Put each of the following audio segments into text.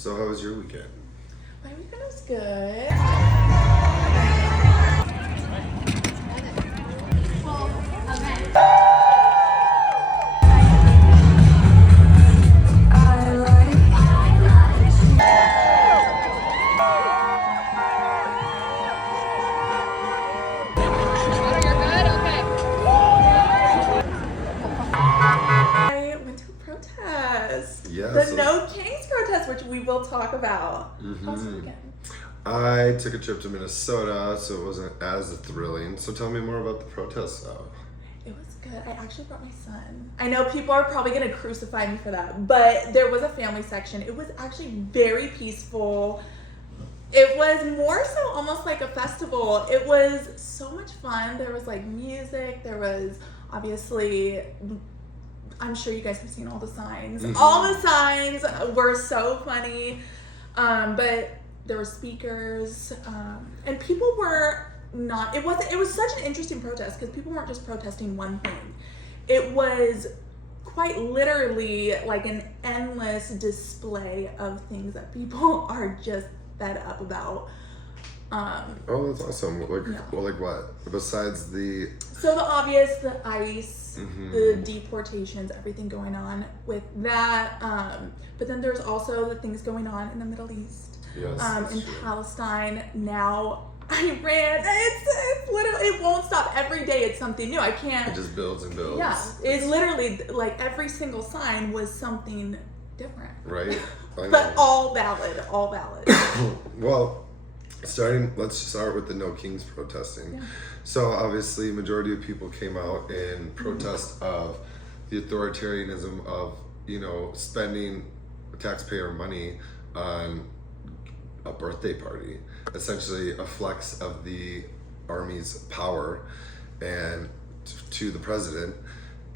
So how was your weekend? My weekend was good. Yes. The No Kings protest, which we will talk about. How was your weekend? I took a trip to Minnesota, so it wasn't as thrilling. So tell me more about the protest, though. It was good. I actually brought my son. I know people are probably going to crucify me for that, but there was a family section. It was actually very peaceful. It was more so almost like a festival. It was so much fun. There was like music. There was obviously... I'm sure you guys have seen all the signs. Mm-hmm. All the signs were so funny. But there were speakers, and people were not, it was such an interesting protest because people weren't just protesting one thing. It was quite literally like an endless display of things that people are just fed up about. Oh, that's awesome. Well, like what? Besides the... So the obvious, the ICE, the deportations, everything going on with that. But then there's also the things going on in the Middle East. Yes, in Palestine, now Iran. It's literally, it won't stop. Every day it's something new. I can't... It just builds and builds. Yeah, it's literally like every single sign was something different. Right? But all valid, all valid. Well... let's start with the No Kings protesting. Yeah. So obviously majority of people came out in protest of the authoritarianism of, spending taxpayer money on a birthday party, essentially a flex of the army's power and to the president.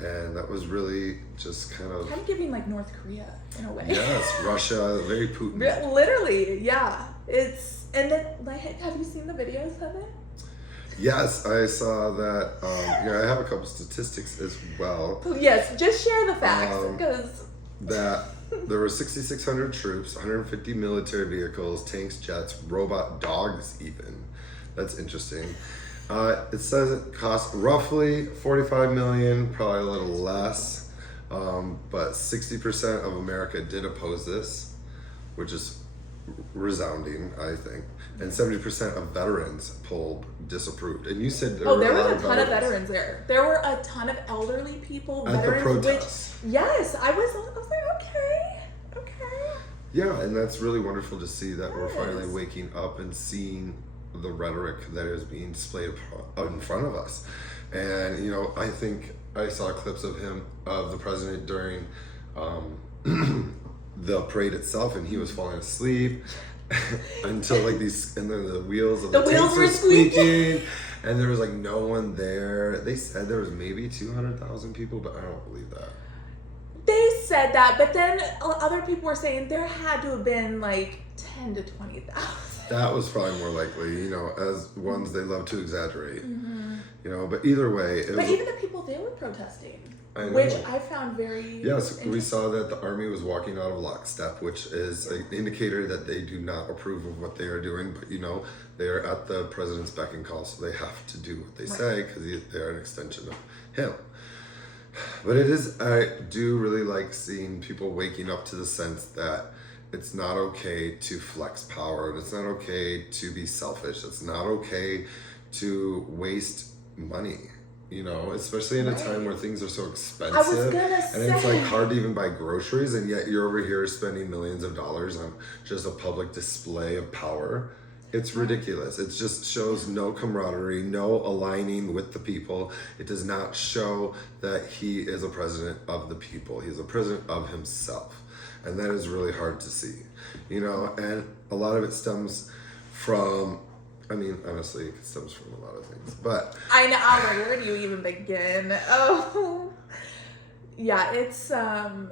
And that was really just kind of giving like North Korea in a way. Yes, Russia, very Putin. Literally, yeah. And then, have you seen the videos of it? Yes, I saw that. I have a couple statistics as well. Yes, just share the facts, because... that there were 6,600 troops, 150 military vehicles, tanks, jets, robot dogs even. That's interesting. It says it cost roughly $45 million, probably a little less. But 60% of America did oppose this, which is resounding, I think. And 70% of veterans disapproved. And you said there was a ton of veterans there. There were a ton of elderly people, at veterans, the protest. Yes, I was like, okay. Yeah, and that's really wonderful to see that we're finally waking up and seeing the rhetoric that is being displayed in front of us. And, I think I saw clips of the president during the parade itself, and he was falling asleep until and then the wheels of the tanks were squeaking, and there was no one there. They said there was maybe 200,000 people, but I don't believe that. They said that, but then other people were saying there had to have been 10 to 20,000. That was probably more likely, as ones they love to exaggerate. But either way, even the people they were protesting, which I found very... Yes, we saw that the army was walking out of lockstep, which is an indicator that they do not approve of what they are doing. But, they are at the president's beck and call, so they have to do what they say because they are an extension of him. But I do really like seeing people waking up to the sense that it's not okay to flex power, and it's not okay to be selfish. It's not okay to waste money. Especially in a time where things are so expensive. I was gonna say. And it's hard to even buy groceries, and yet you're over here spending millions of dollars on just a public display of power. It's ridiculous. It just shows no camaraderie, no aligning with the people. It does not show that he is a president of the people. He's a president of himself. And that is really hard to see, and a lot of it stems from, honestly, it stems from a lot of things, but... I know, I'm where do you even begin? Oh, yeah, it's, and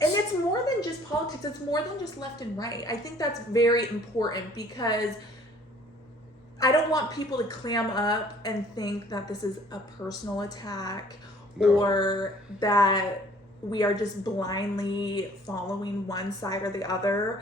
it's more than just politics, it's more than just left and right. I think that's very important because I don't want people to clam up and think that this is a personal attack or that we are just blindly following one side or the other.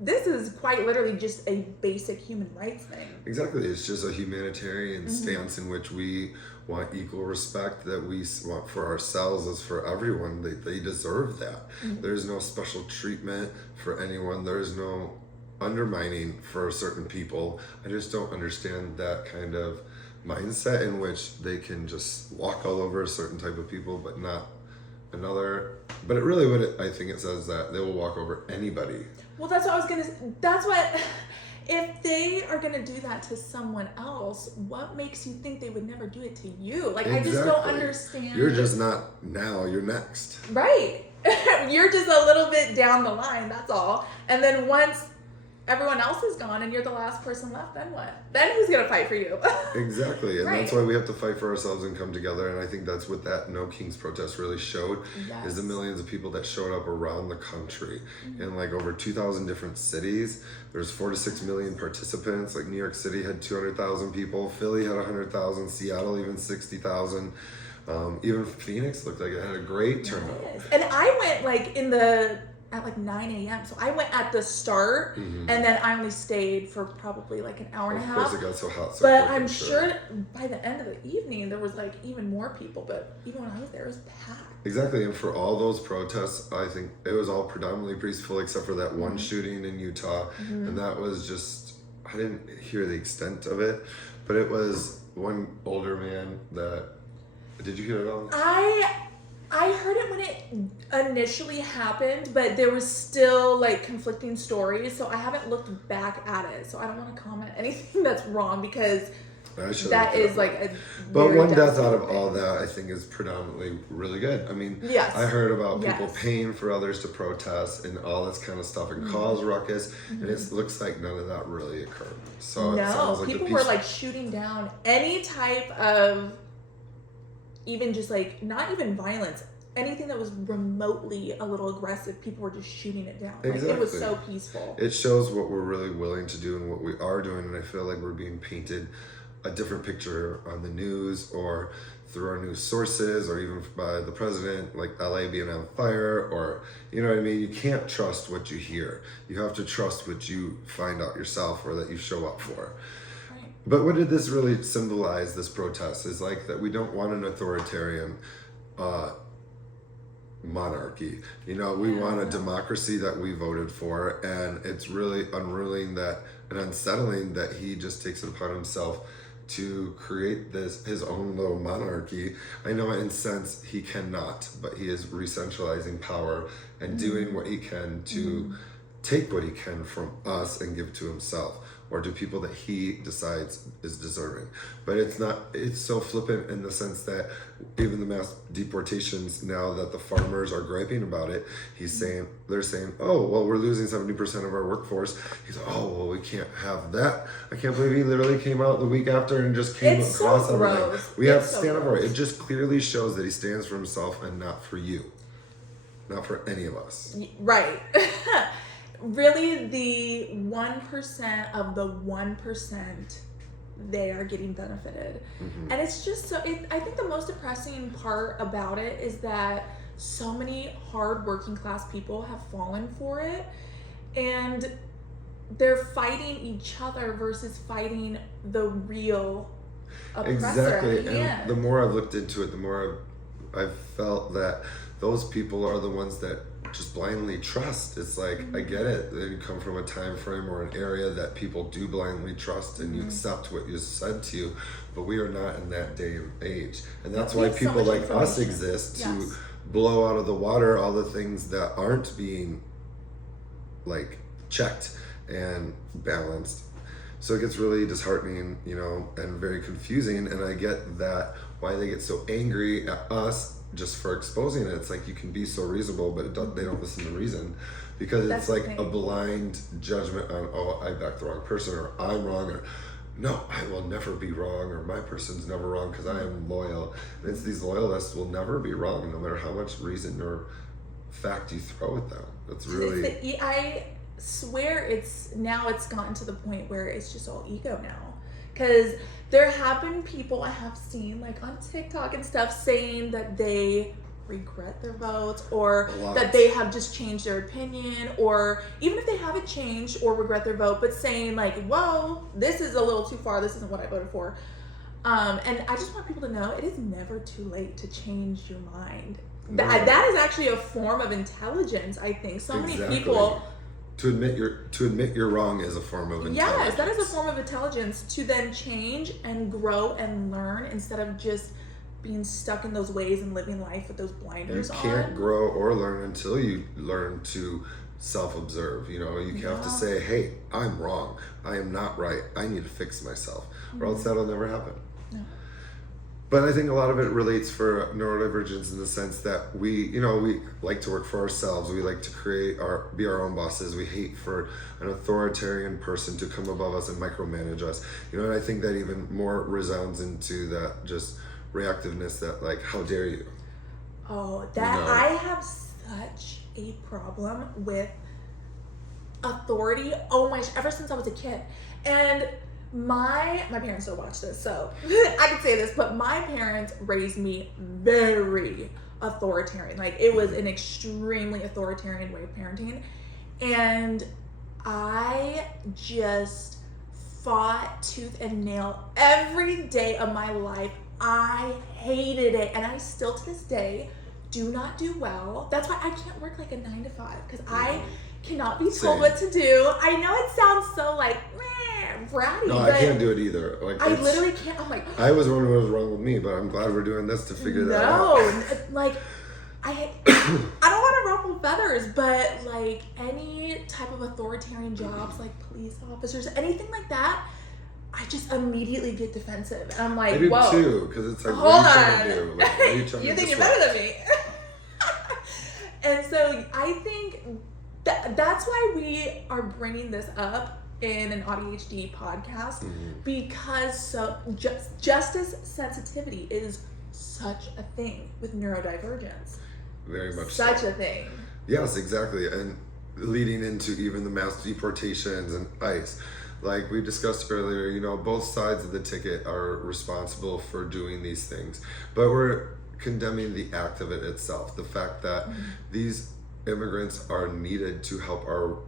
this is quite literally just a basic human rights thing. Exactly. It's just a humanitarian stance in which we want equal respect that we want for ourselves as for everyone. They deserve that. There's no special treatment for anyone. There's no undermining for certain people. I just don't understand that kind of mindset in which they can just walk all over a certain type of people but not another. But it really I think it says that they will walk over anybody. Well, that's what I was gonna. That's what. If they are gonna do that to someone else, what makes you think they would never do it to you? Like, Exactly. I just don't understand. You're just not now. You're next. Right. You're just a little bit down the line. That's all. And then once everyone else is gone and you're the last person left, then what? Then who's gonna fight for you? Exactly, and Right. that's why we have to fight for ourselves and come together. And I think that's what that No Kings protest really showed, is the millions of people that showed up around the country in like over 2,000 different cities. There's 4 to 6 million participants. Like New York City had 200,000 people, Philly had 100,000, Seattle even 60,000. Even Phoenix looked like it had a great turnout. Yes. And I went like at like 9 a.m. So I went at the start, and then I only stayed for probably like an hour and a half. Of course, it got so hot. So But quick, I'm sure by the end of the evening, there was like even more people. But even when I was there, it was packed. Exactly, and for all those protests, I think it was all predominantly peaceful except for that one shooting in Utah. And that was just, I didn't hear the extent of it, but it was one older man that, did you hear it all? I heard it when it initially happened, but there was still like conflicting stories, so I haven't looked back at it. So I don't want to comment anything that's wrong because that is like a But very one death out of devastating all thing. that, I think, is predominantly really good. I mean, Yes. I heard about people Yes. paying for others to protest and all this kind of stuff and cause ruckus, and it looks like none of that really occurred. So it No, sounds like people were like shooting down any type of, even just like, not even violence, anything that was remotely a little aggressive, people were just shooting it down. Like, it was Exactly. so peaceful. It shows what we're really willing to do and what we are doing, and I feel like we're being painted a different picture on the news or through our news sources or even by the president, like LA being on fire, or, you know what I mean? You can't trust what you hear. You have to trust what you find out yourself or that you show up for. Right. But what did this really symbolize, this protest, is like that we don't want an authoritarian monarchy. You know, we want a democracy that we voted for, and it's really unruling that and unsettling that he just takes it upon himself to create his own little monarchy. I know in a sense he cannot, but he is re-centralizing power and doing what he can to take what he can from us and give to himself, or to people that he decides is deserving. But it's so flippant in the sense that even the mass deportations, now that the farmers are griping about it, they're saying, oh, well, we're losing 70% of our workforce. He's like, oh, well, we can't have that. I can't believe he literally came out the week after and just came It's across so everything. gross. We have It's to so stand up for it. gross. It just clearly shows that he stands for himself and not for you. Not for any of us. Right. Really, the 1% of the 1%, they are getting benefited. And it's just so, I think the most depressing part about it is that so many hard working class people have fallen for it, and they're fighting each other versus fighting the real oppressor. Exactly. Yeah. And the more I've looked into it, the more I've felt that those people are the ones that just blindly trust. It's like, I get it. You come from a time frame or an area that people do blindly trust and you accept what is said to you, but we are not in that day and age. And that's We why have so people much like us information. exist, to Yes. blow out of the water all the things that aren't being like checked and balanced. So it gets really disheartening, you know, and very confusing. And I get that why they get so angry at us just for exposing it. It's like, you can be so reasonable, but they don't listen to reason, because That's it's like the a thing. blind judgment on, oh, I backed the wrong person, or I'm wrong, or no, I will never be wrong, or my person's never wrong because I am loyal. And it's these loyalists will never be wrong, no matter how much reason or fact you throw at them. That's really... I swear it's gotten to the point where it's just all ego now. Because there have been people I have seen like on TikTok and stuff saying that they regret their votes, or A lot. that they have just changed their opinion, or even if they haven't changed or regret their vote, but saying like, whoa, this is a little too far, this isn't what I voted for. And I just want people to know it is never too late to change your mind. No. That is actually a form of intelligence, I think. So many people... To admit you're wrong is a form of intelligence. Yes, that is a form of intelligence, to then change and grow and learn instead of just being stuck in those ways and living life with those blinders on. You can't grow or learn until you learn to self-observe. You have to say, hey, I'm wrong. I am not right. I need to fix myself, or else that'll never happen. No. But I think a lot of it relates for neurodivergence in the sense that we like to work for ourselves. We like to be our own bosses. We hate for an authoritarian person to come above us and micromanage us. And I think that even more resounds into that just reactiveness, that like, how dare you? Oh, I have such a problem with authority. Oh my, ever since I was a kid. And my parents don't watch this, so I can say this, but my parents raised me very authoritarian. Like, it was an extremely authoritarian way of parenting. And I just fought tooth and nail every day of my life. I hated it, and I still to this day do not do well. That's why I can't work like a 9 to 5, because I cannot be told what to do. I know it sounds so like bratty. No, but I can't do it either. Like, I literally can't. I'm like, I was wondering what was wrong with me, but I'm glad we're doing this to figure that out. No, like I don't want to ruffle feathers, but like any type of authoritarian jobs, like police officers, anything like that, I just immediately get defensive. And I'm like, I do whoa. too, because it's like, Hold what are you on. trying to do? Like, what are you trying You to think you're disrupt? better than me. And so I think that's why we are bringing this up in an ADHD podcast, because justice sensitivity is such a thing with neurodivergence. Very much such so. a thing. Yes, exactly. And leading into even the mass deportations and ICE. Like we discussed earlier, both sides of the ticket are responsible for doing these things. But we're condemning the act of it itself. The fact that these immigrants are needed to help our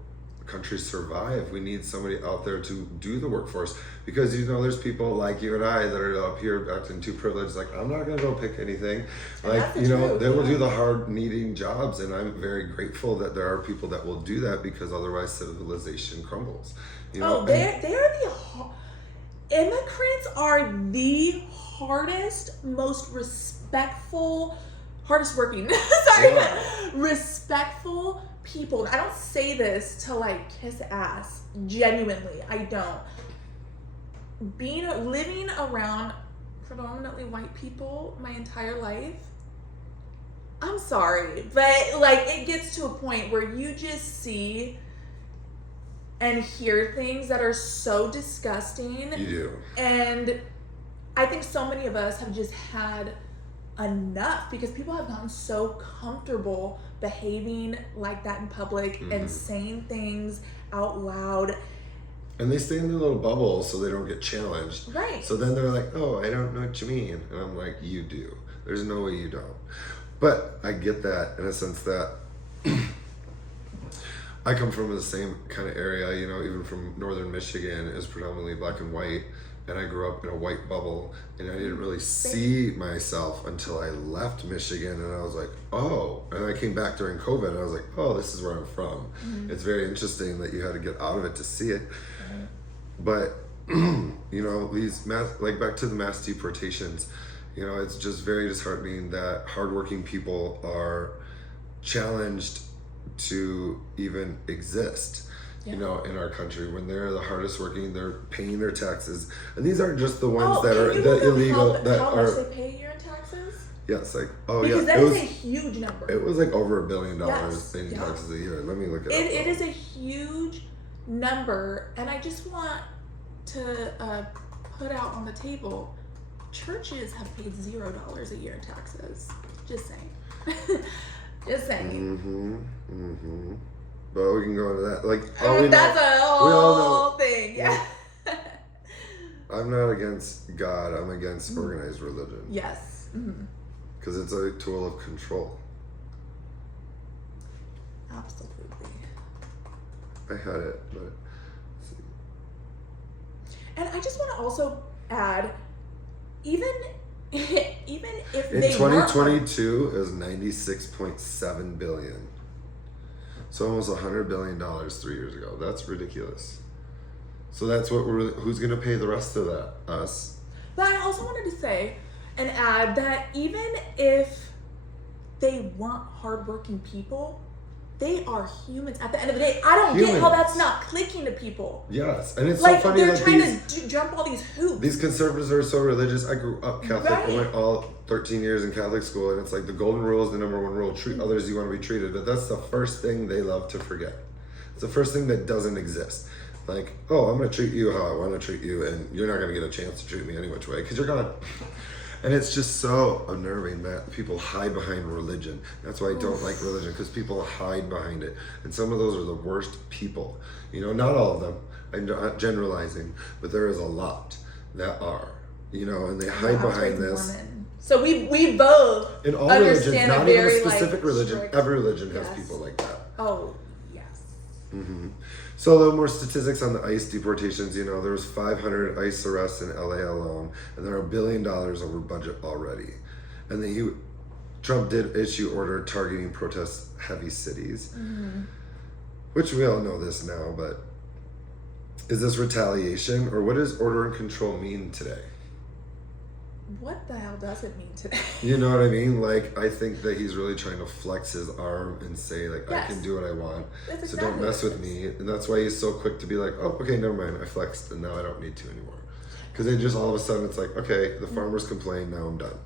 country survive. We need somebody out there to do the workforce, because there's people like you and I that are up here acting too privileged, like, I'm not gonna go pick anything. Like, they will do the hard needing jobs, and I'm very grateful that there are people that will do that, because otherwise civilization crumbles. They are the immigrants are the hardest, most respectful, hardest working respectful people. I don't say this to like kiss ass. Genuinely, I don't. Living around predominantly white people my entire life, I'm sorry, but like it gets to a point where you just see and hear things that are so disgusting. You do. And I think so many of us have just had enough, because people have gotten so comfortable behaving like that in public and saying things out loud. And they stay in their little bubble so they don't get challenged. Right. So then they're like, oh, I don't know what you mean. And I'm like, you do. There's no way you don't. But I get that in a sense that I come from the same kind of area, even from northern Michigan is predominantly black and white. And I grew up in a white bubble, and I didn't really see myself until I left Michigan, and I was like, oh. And I came back during COVID, and I was like, oh, this is where I'm from. It's very interesting that you had to get out of it to see it. But, these back to the mass deportations, it's just very disheartening that hardworking people are challenged to even exist. In our country, when they're the hardest working, they're paying their taxes, and these aren't just the ones that are the illegal how much they pay a year in taxes? Yes, Because that is a huge number. It was like over $1 billion in taxes a year. Let me look it up. It is a huge number, and I just want to put out on the table, churches have paid $0 a year in taxes. Just saying. Just saying. But we can go into that. That's a whole thing. Yeah. I'm not against God. I'm against organized religion. Yes. because it's a tool of control. Absolutely. I had it, but let's see. And I just want to also add, even if In they 2022 is 96.7 billion. So almost $100 billion 3 years ago. That's ridiculous. So that's what who's going to pay the rest of that? Us. But I also wanted to say and add that even if they weren't hardworking people, they are humans at the end of the day. I don't get how that's not clicking to people. Yes, and it's like, so funny they're that trying to jump all these hoops. These conservatives are so religious. I grew up Catholic. Right. I went all 13 years in Catholic school, and it's like the golden rule is the number one rule. Treat others as you want to be treated. But that's the first thing they love to forget. It's the first thing that doesn't exist. Like, oh, I'm going to treat you how I want to treat you, and you're not going to get a chance to treat me any which way because you're gone. And it's just so unnerving that people hide behind religion. That's why I don't like religion, because people hide behind it. And some of those are the worst people. You know, not all of them. I'm not generalizing, but there is a lot that are. You know, and they hide behind this. Mormon. So we both in all understand religions, not very, even a specific religion. strict, Every religion has yes. people like that. Oh, yes. Mm-hmm. So a little more statistics on the ICE deportations. You know, there was 500 ICE arrests in LA alone, and there are $1 billion over budget already. And then Trump did issue order targeting protest-heavy cities, which we all know this now, but is this retaliation, or what does order and control mean today? What the hell does it mean today? You know what I mean? Like, I think that he's really trying to flex his arm and say, like, Yes. I can do what I want. That's So exactly don't mess what with it me. And that's why he's so quick to be like, oh, okay, never mind. I flexed and now I don't need to anymore. Because they just all of a sudden it's like, okay, the farmers complain, now I'm done.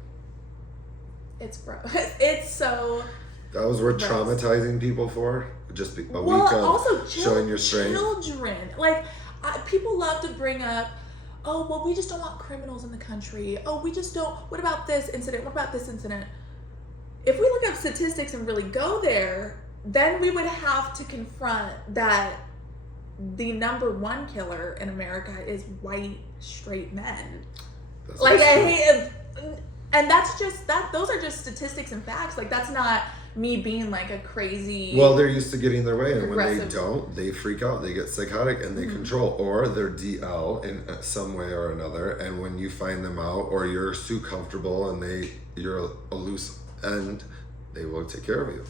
It's gross. It's so. That was worth gross. traumatizing people for? Just a Well, week of also showing your strength? children. Like, people love to bring up, oh, well, we just don't want criminals in the country. Oh, we just don't. What about this incident? What about this incident? If we look up statistics and really go there, then we would have to confront that the number one killer in America is white, straight men. That's Like, I true. hate it. And that's just, those are just statistics and facts. Like, that's not me being like a crazy. Well, they're used to getting their way, and when they Aggressive. don't, they freak out. They get psychotic, and they control, or they're DL in some way or another. And when you find them out, or you're too comfortable, and you're a loose end, they will take care of you.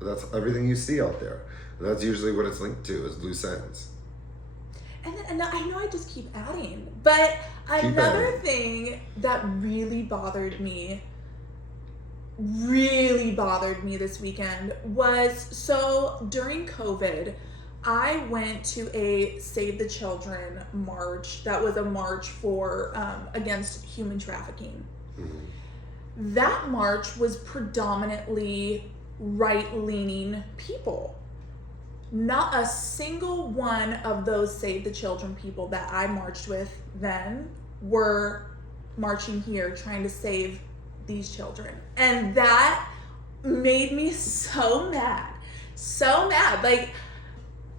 That's everything you see out there. That's usually what it's linked to, is loose ends. And then, I know I just keep adding, but another adding. thing that really bothered me this weekend was, so during COVID, I went to a Save the Children march. That was a march for against human trafficking. Mm-hmm. That march was predominantly right-leaning people. Not a single one of those Save the Children people that I marched with then were marching here trying to save these children. And that made me so mad. So mad.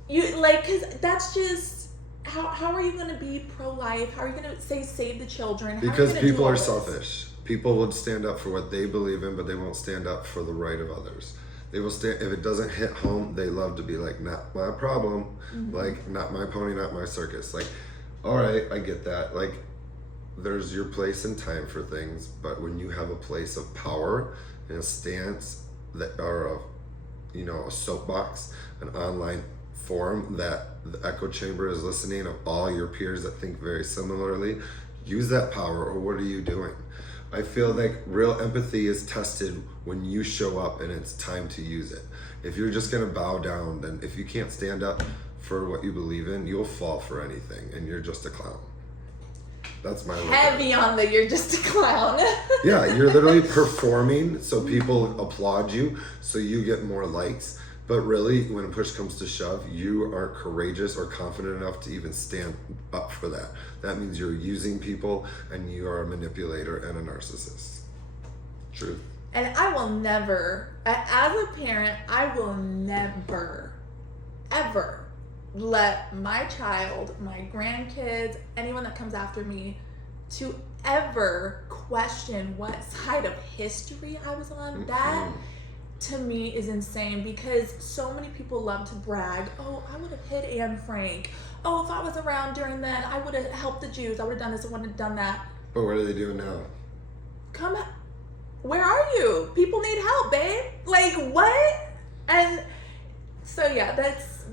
Cause that's just, how are you gonna be pro-life? How are you gonna say save the children? Because people are selfish. People would stand up for what they believe in, but they won't stand up for the right of others. They will stand, if it doesn't hit home, they love to be like, not my problem. Like, not my pony, not my circus. Like, all right, I get that. Like, there's your place and time for things, but when you have a place of power and a stance that, or a soapbox, an online forum that the echo chamber is listening of all your peers that think very similarly, use that power, or what are you doing? I feel like real empathy is tested when you show up and it's time to use it. If you're just gonna bow down, then if you can't stand up for what you believe in, you'll fall for anything, and you're just a clown. That's my look at it. Heavy on the you're just a clown. Yeah, you're literally performing so people applaud you, so you get more likes. But really, when push comes to shove, you aren't courageous or confident enough to even stand up for that. That means you're using people, and you are a manipulator and a narcissist. Truth. And I will never, as a parent, I will never, ever let my child, my grandkids, anyone that comes after me, to ever question what side of history I was on. That to me is insane, because so many people love to brag. Oh, I would have hit Anne Frank. Oh, if I was around during then, I would have helped the Jews. I would have done this, I would have done that. But what are they doing now? Where are you? People need help, babe. Like, what? And so yeah,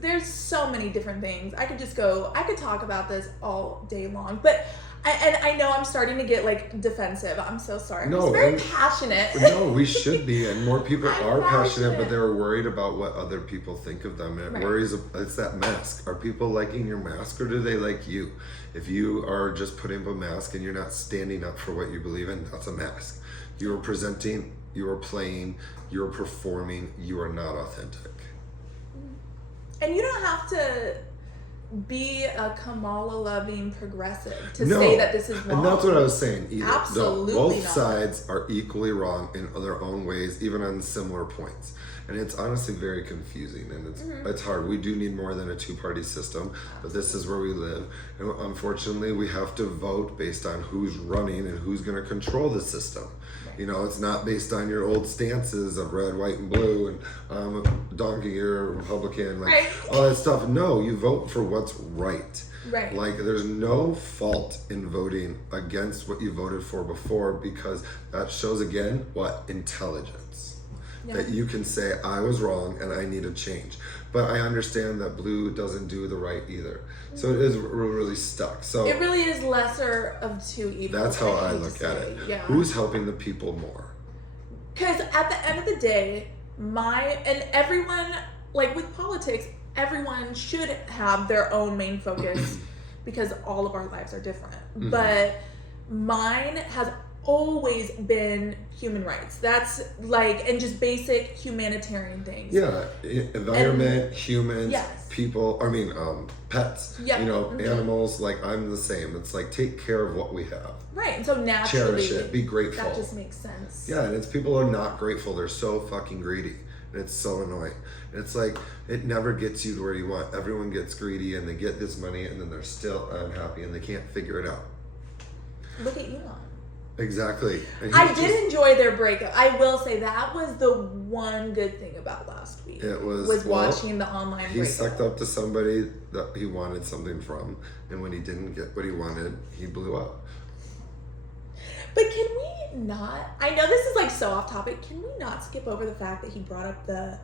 there's so many different things. I could talk about this all day long, but I know I'm starting to get like defensive. I'm so sorry. I'm just very passionate. No, we should be, and more people are passionate, but passionate. they're worried about what other people think of them. And it worries. It's that mask. Are people liking your mask, or do they like you? If you are just putting up a mask and you're not standing up for what you believe in, that's a mask. You are presenting. You are playing. You are performing. You are not authentic. And you don't have to be a Kamala loving progressive to say that this is wrong. And that's what I was saying. Either. Absolutely Both not. sides are equally wrong in their own ways, even on similar points. And it's honestly very confusing, and it's hard. We do need more than a two-party system, but this is where we live. And unfortunately, we have to vote based on who's running and who's going to control the system. You know, it's not based on your old stances of red, white, and blue, and I'm a donkey, you're a Republican, like all that stuff. No, you vote for what's right. Right. Like, there's no fault in voting against what you voted for before, because that shows, again, what? Intelligence. Yeah. That you can say, I was wrong and I need a change. But I understand that blue doesn't do the right either. So it is really stuck. So it really is lesser of two evils. That's how I look at it. Yeah. Who's helping the people more? Because at the end of the day, everyone, like with politics, everyone should have their own main focus because all of our lives are different. But mine has always been human rights. That's like, and just basic humanitarian things. Yeah, environment, humans, people, pets, you know, animals. Like, I'm the same. It's like, take care of what we have. Right, and so naturally, cherish it, be grateful. That just makes sense. Yeah, and it's people are not grateful. They're so fucking greedy. And it's so annoying. And it's like, it never gets you to where you want. Everyone gets greedy and they get this money and then they're still unhappy and they can't figure it out. Look at Elon. Exactly. I did enjoy their breakup. I will say that was the one good thing about last week. It was watching the online breakup. He sucked up to somebody that he wanted something from, and when he didn't get what he wanted, he blew up. But can we not, I know this is like so off topic, can we not skip over the fact that he brought up the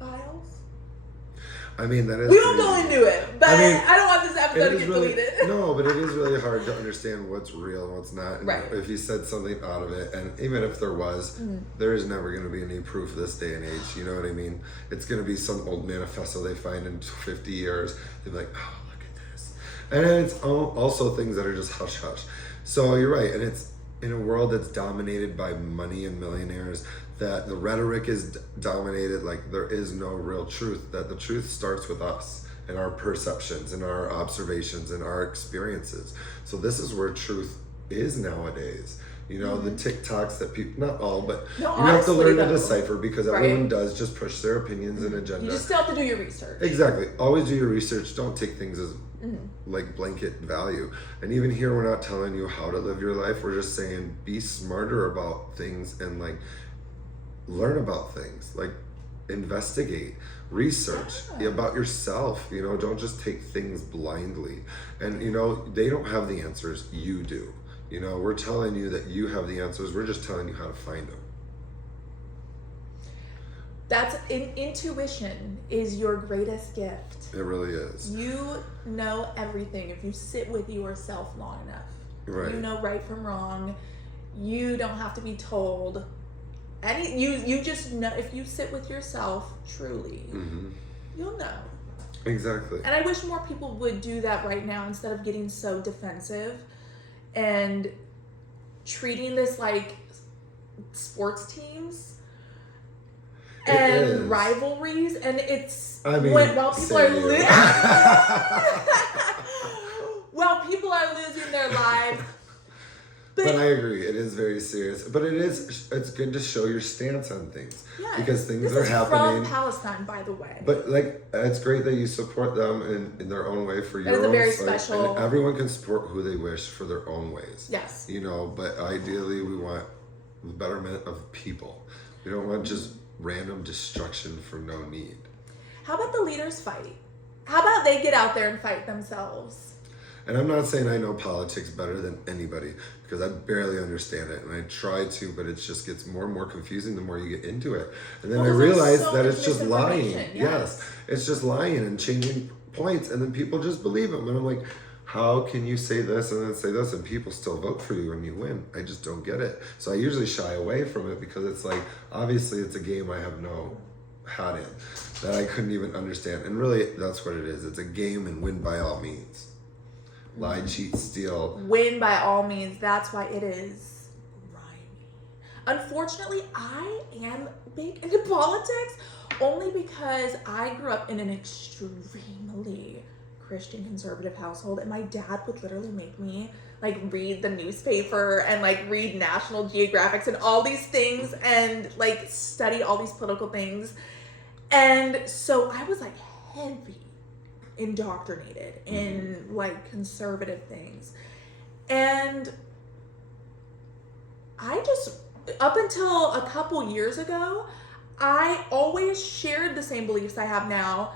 files? I mean, that is. We won't go into it, but I don't want this episode to get deleted. No, but it is really hard to understand what's real and what's not. And right. If he said something out of it, and even if there was, there is never going to be any proof this day and age. You know what I mean? It's going to be some old manifesto they find in 50 years. They're like, oh, look at this. And then it's also things that are just hush hush. So you're right. And it's in a world that's dominated by money and millionaires, that the rhetoric is dominated, like there is no real truth, that the truth starts with us and our perceptions and our observations and our experiences. So this is where truth is nowadays. You know, the TikToks that people, not all, but you have to learn to decipher, because everyone does just push their opinions and agenda. You just still have to do your research. Exactly. Always do your research. Don't take things as like blanket value. And even here, we're not telling you how to live your life. We're just saying be smarter about things and like learn about things, like investigate, research about yourself. You know, don't just take things blindly. And you know, they don't have the answers, you do. You know, we're telling you that you have the answers. We're just telling you how to find them. That's intuition is your greatest gift. It really is. You know everything if you sit with yourself long enough. Right. You know right from wrong. You don't have to be told. You just know. If you sit with yourself truly, you'll know. Exactly. And I wish more people would do that right now instead of getting so defensive and treating this like sports teams and rivalries. And it's while people are while people are losing their lives. But I agree, it is very serious. But it's good to show your stance on things. Yeah, because things this are is happening. from Palestine, by the way. But like, it's great that you support them in their own way for your It is own a very sake. special. And everyone can support who they wish for their own ways. Yes. You know, but ideally we want the betterment of people. We don't want just random destruction for no need. How about the leaders fight? How about they get out there and fight themselves? And I'm not saying I know politics better than anybody, because I barely understand it, and I try to, but it just gets more and more confusing the more you get into it. And then I realize that it's just lying. Yes, it's just lying and changing points, and then people just believe them. And I'm like, how can you say this and then say this, and people still vote for you and you win? I just don't get it. So I usually shy away from it, because it's like, obviously it's a game I have no hat in, that I couldn't even understand. And really, that's what it is. It's a game, and win by all means. Lie, cheat, steal. Win by all means. That's why it is grimy. Unfortunately, I am big into politics only because I grew up in an extremely Christian conservative household, and my dad would literally make me like read the newspaper and like read National Geographics and all these things and like study all these political things. And so I was like heavy indoctrinated in like conservative things. And I just, up until a couple years ago, I always shared the same beliefs I have now,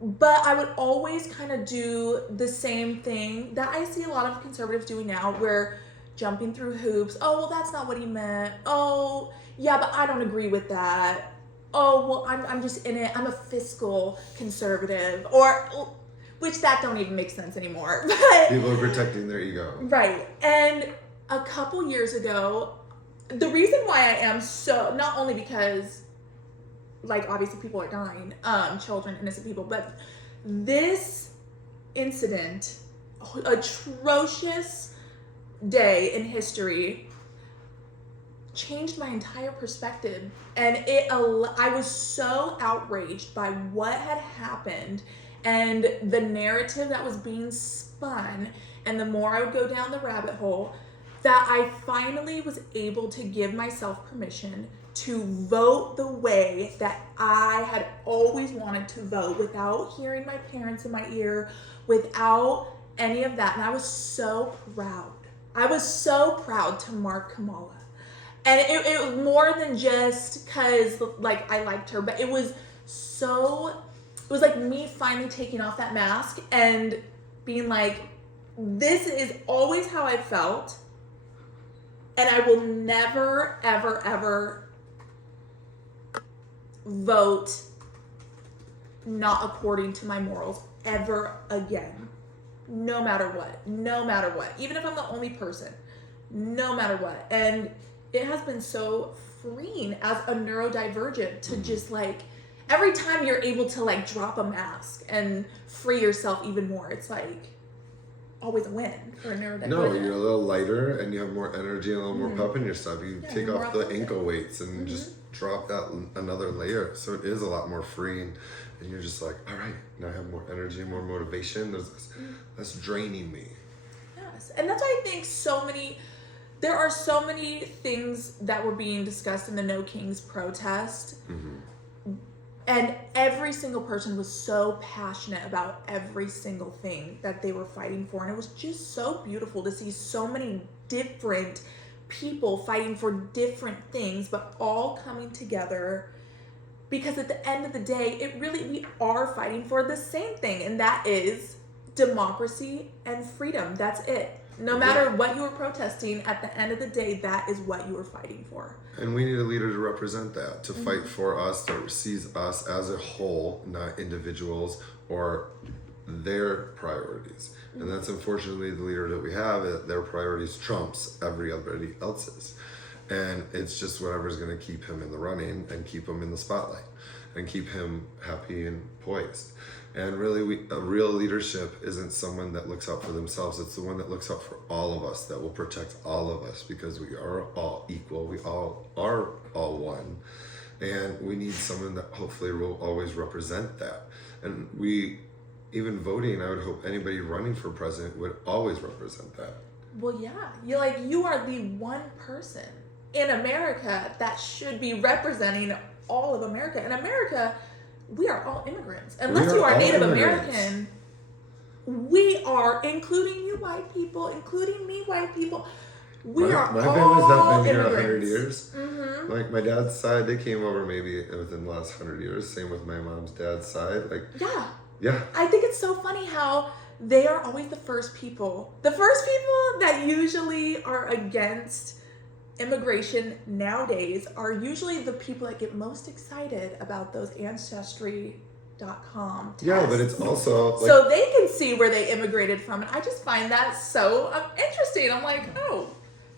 but I would always kind of do the same thing that I see a lot of conservatives doing now, where jumping through hoops. Oh, well, that's not what he meant. Oh, yeah, but I don't agree with that. Oh, well, I'm just in it. I'm a fiscal conservative, or which that don't even make sense anymore. But people are protecting their ego. Right. And a couple years ago, the reason why I am so, not only because like obviously people are dying, children, innocent people, but this incident, atrocious day in history, changed my entire perspective. And I was so outraged by what had happened and the narrative that was being spun, and the more I would go down the rabbit hole, that I finally was able to give myself permission to vote the way that I had always wanted to vote, without hearing my parents in my ear, without any of that. And I was so proud. I was so proud to mark Kamala. And it was more than just because like I liked her, but it was like me finally taking off that mask and being like, this is always how I felt, and I will never, ever, ever vote not according to my morals ever again. No matter what. No matter what. Even if I'm the only person. No matter what. And it has been so freeing as a neurodivergent to just like, every time you're able to like drop a mask and free yourself even more, it's like always a win for a neurodivergent. No, you're a little lighter and you have more energy and a little more pep in your stuff. You take off the ankle weights and just drop that another layer. So it is a lot more freeing. And you're just like, all right, now I have more energy, more motivation. That's draining me. Yes. And that's why I think there are so many things that were being discussed in the No Kings protest. And every single person was so passionate about every single thing that they were fighting for. And it was just so beautiful to see so many different people fighting for different things, but all coming together. Because at the end of the day, we are fighting for the same thing. And that is democracy and freedom. That's it. No matter what you were protesting, at the end of the day, that is what you were fighting for. And we need a leader to represent that, to fight for us, that sees us as a whole, not individuals or their priorities. And that's unfortunately the leader that we have, their priorities trumps everybody else's. And it's just whatever's going to keep him in the running and keep him in the spotlight and keep him happy and poised. And really, a real leadership isn't someone that looks out for themselves. It's the one that looks out for all of us, that will protect all of us, because we are all equal. We all are all one. And we need someone that hopefully will always represent that. And even voting, I would hope anybody running for president would always represent that. Well, yeah. You are the one person in America that should be representing all of America. In America, we are all immigrants. Unless you are Native American, we are, including you white people, including me white people, we are my all family's not been here immigrants. 100 years. Mm-hmm. Like my dad's side, they came over maybe within the last 100 years. Same with my mom's dad's side. Like, yeah. I think it's so funny how they are always the first people that usually are against immigration nowadays are usually the people that get most excited about those ancestry.com tests. Yeah, but it's also like, so they can see where they immigrated from, and I just find that so interesting. I'm like, oh,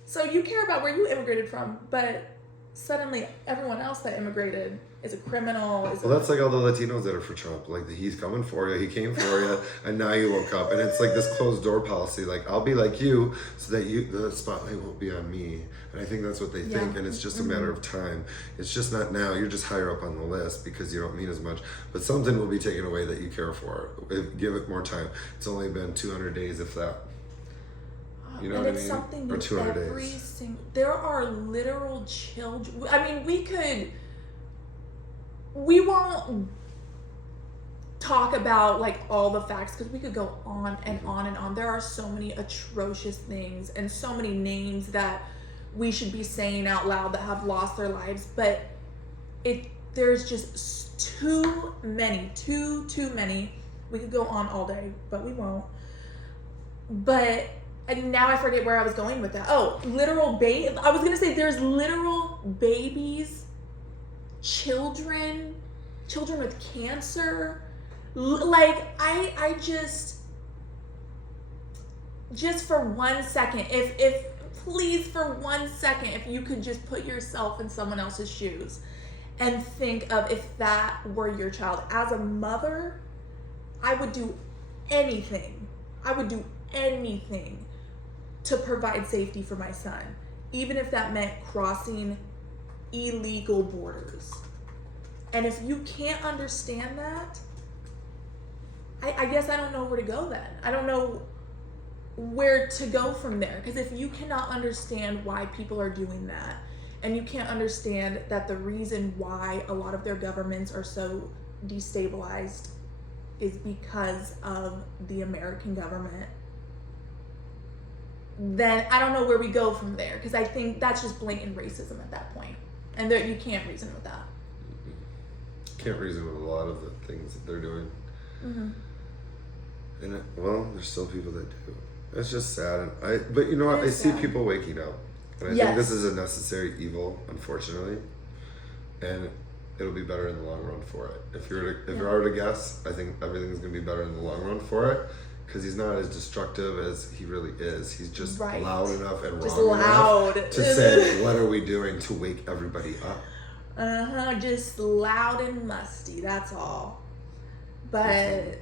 so you care about where you immigrated from, but suddenly everyone else that immigrated is a criminal. Well, that's like all the Latinos that are for Trump. Like, he's coming for you, he came for you, and now you woke up. And it's like this closed door policy. Like, I'll be like you so that the spotlight won't be on me. And I think that's what they think, and it's just a matter of time. It's just not now. You're just higher up on the list because you don't mean as much. But something will be taken away that you care for. Give it more time. It's only been 200 days, if that. You know and what it's I mean? something Or that 200 every days. single, there are literal children. I mean, we won't talk about like all the facts because we could go on and on and on. There are so many atrocious things and so many names that we should be saying out loud that have lost their lives, but there's just too many. We could go on all day, but we won't. But and now I forget where I was going with that. Oh, I was gonna say there's literal babies, children with cancer. Like I just for 1 second, if please for 1 second, if you could just put yourself in someone else's shoes and think of if that were your child. As a mother, I would do anything to provide safety for my son, even if that meant crossing illegal borders. And if you can't understand that, I guess I don't know where to go then. I don't know where to go from there. Because if you cannot understand why people are doing that, and you can't understand that the reason why a lot of their governments are so destabilized is because of the American government, then I don't know where we go from there, because I think that's just blatant racism at that point, and you can't reason with that. Can't reason with a lot of the things that they're doing. Mm-hmm. And there's still people that do. It's just sad. But you know what? I see people waking up, and I think this is a necessary evil, unfortunately, and it'll be better in the long run for it. If I were to guess, I think everything's gonna be better in the long run for it. Because he's not as destructive as he really is. He's just loud enough and wrong enough to say, what are we doing to wake everybody up? Just loud and musty, that's all. But and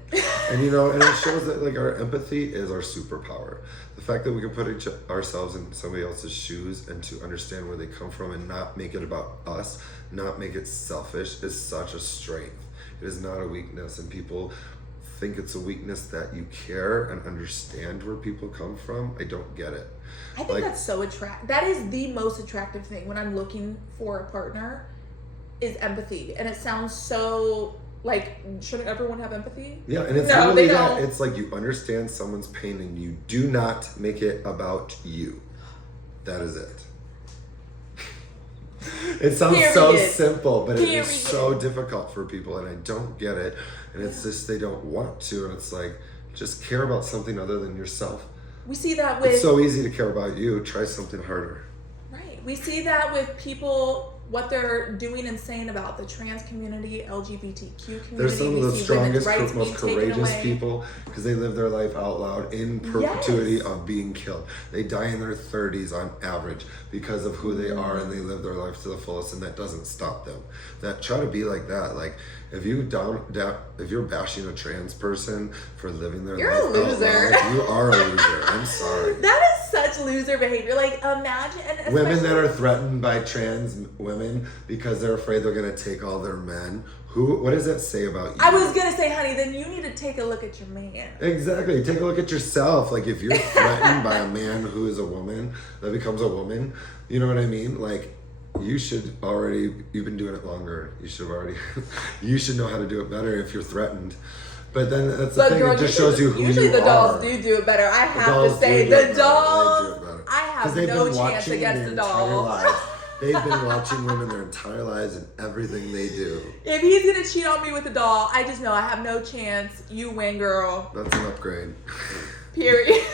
and it shows that like our empathy is our superpower. The fact that we can put ourselves in somebody else's shoes and to understand where they come from and not make it about us, not make it selfish, is such a strength. It is not a weakness, and people think it's a weakness that you care and understand where people come from. I don't get it. I think that's so that is the most attractive thing when I'm looking for a partner, is empathy. And it sounds so like, shouldn't everyone have empathy? Yeah, and it's really that. It's like you understand someone's pain and you do not make it about you. That is it. It sounds so simple, but it is so difficult for people, and I don't get it. And it's just they don't want to, and it's like, just care about something other than yourself. We see that with... It's so easy to care about you. Try something harder. Right. We see that with people, what they're doing and saying about the trans community, LGBTQ community. They're some of the strongest, most courageous people because they live their life out loud in perpetuity of being killed. They die in their 30s on average because of who they are, and they live their life to the fullest, and that doesn't stop them. That try to be like that. Like, if you're bashing a trans person for living their life a loser. Out loud, you are a loser. I'm sorry. That is such such loser behavior. Like, imagine, and Women that especially- are threatened by trans women because they're afraid they're gonna take all their men. What does that say about you? I was gonna say, honey, then you need to take a look at your man. Exactly. Take a look at yourself. Like, if you're threatened by a man who is a woman, that becomes a woman, you know what I mean? Like, you've been doing it longer. You should know how to do it better if you're threatened. But then that's the thing, girl, it just shows you who you are. Usually the dolls do it better. I have to say, the dolls, I have no chance against the dolls. They've been watching women their entire lives and everything they do. If he's gonna cheat on me with a doll, I just know I have no chance. You win, girl. That's an upgrade. Period.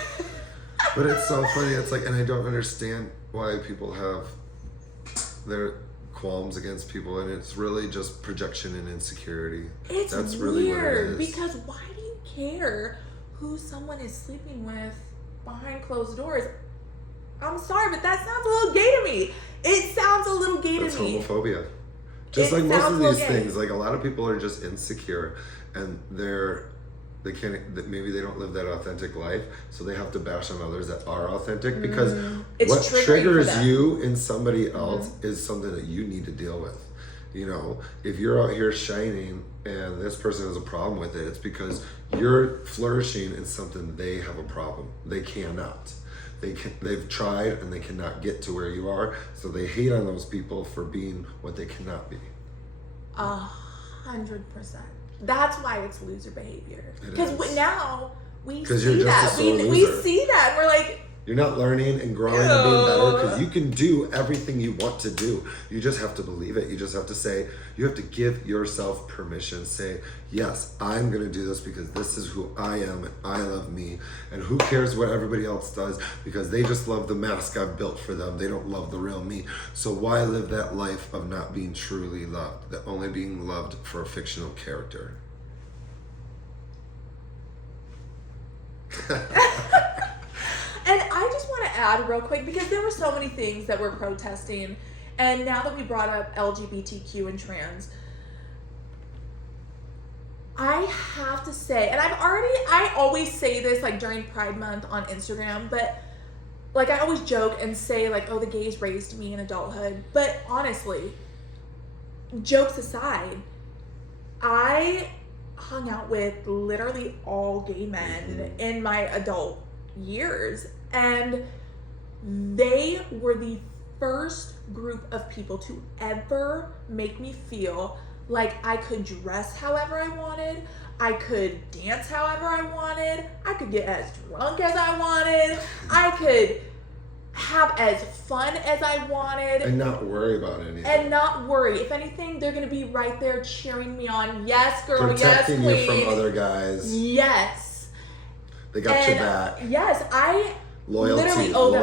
But it's so funny. It's like, and I don't understand why people have their qualms against people, and it's really just projection and insecurity. That's really weird, what it is. Because why do you care who someone is sleeping with behind closed doors? I'm sorry, but that sounds a little gay to me. It sounds a little gay to me. That's homophobia. Just like most of these things, like a lot of people are just insecure, and maybe they don't live that authentic life, so they have to bash on others that are authentic, because what triggers you in somebody else is something that you need to deal with. You know, if you're out here shining and this person has a problem with it, it's because you're flourishing in something they have a problem. They cannot. They've tried and they cannot get to where you are, so they hate on those people for being what they cannot be. 100%. That's why it's loser behavior. Because now we see you're that. just a We see that. We're like, you're not learning and growing and being better, because you can do everything you want to do. You just have to believe it. You just have to say, you have to give yourself permission. Say, yes, I'm going to do this because this is who I am and I love me. And who cares what everybody else does, because they just love the mask I've built for them. They don't love the real me. So why live that life of not being truly loved, that only being loved for a fictional character? And I just want to add real quick, because there were so many things that we're protesting, and now that we brought up LGBTQ and trans, I have to say, and I always say this like during Pride Month on Instagram, but like I always joke and say like, oh, the gays raised me in adulthood. But honestly, jokes aside, I hung out with literally all gay men in my adult years, and they were the first group of people to ever make me feel like I could dress however I wanted, I could dance however I wanted, I could get as drunk as I wanted, I could have as fun as I wanted. And not worry about anything. And not worry. If anything, they're going to be right there cheering me on. Yes, girl. Protecting yes, queen. you from other guys. Yes. They got your back. Yes, I Loyalty. owe them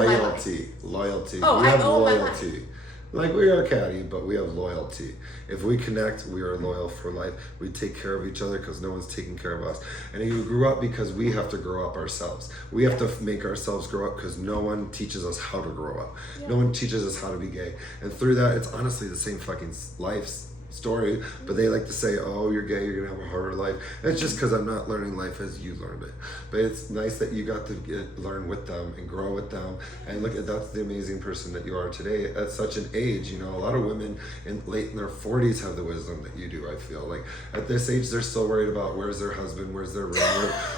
Loyalty. Oh, we I have owe loyalty. Like, we are catty, but we have loyalty. If we connect, we are loyal for life. We take care of each other because no one's taking care of us. And you grew up because we have to grow up ourselves. We have to make ourselves grow up because no one teaches us how to grow up. Yeah. No one teaches us how to be gay. And through that, it's honestly the same fucking life story, but they like to say, oh, you're gay, you're gonna have a harder life. And it's just because I'm not learning life as you learned it. But it's nice that you got to learn with them and grow with them, and look at that's the amazing person that you are today at such an age. You know, a lot of women late in their 40s have the wisdom that you do. I feel like at this age they're still worried about where's their husband, where's their ring,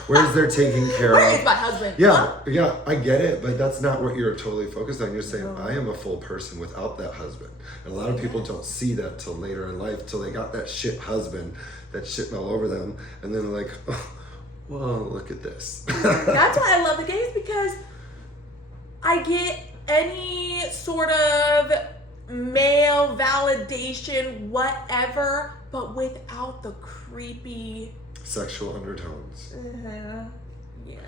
where's their taking care Where of. is my husband? Yeah, I get it, but that's not what you're totally focused on. You're saying, I am a full person without that husband. And a lot of people don't see that till later in life, till they got that shit husband that's shitting all over them, and then they're like, oh, well, look at this. That's why I love the gays, because I get any sort of male validation, whatever, but without the creepy sexual undertones. Yeah.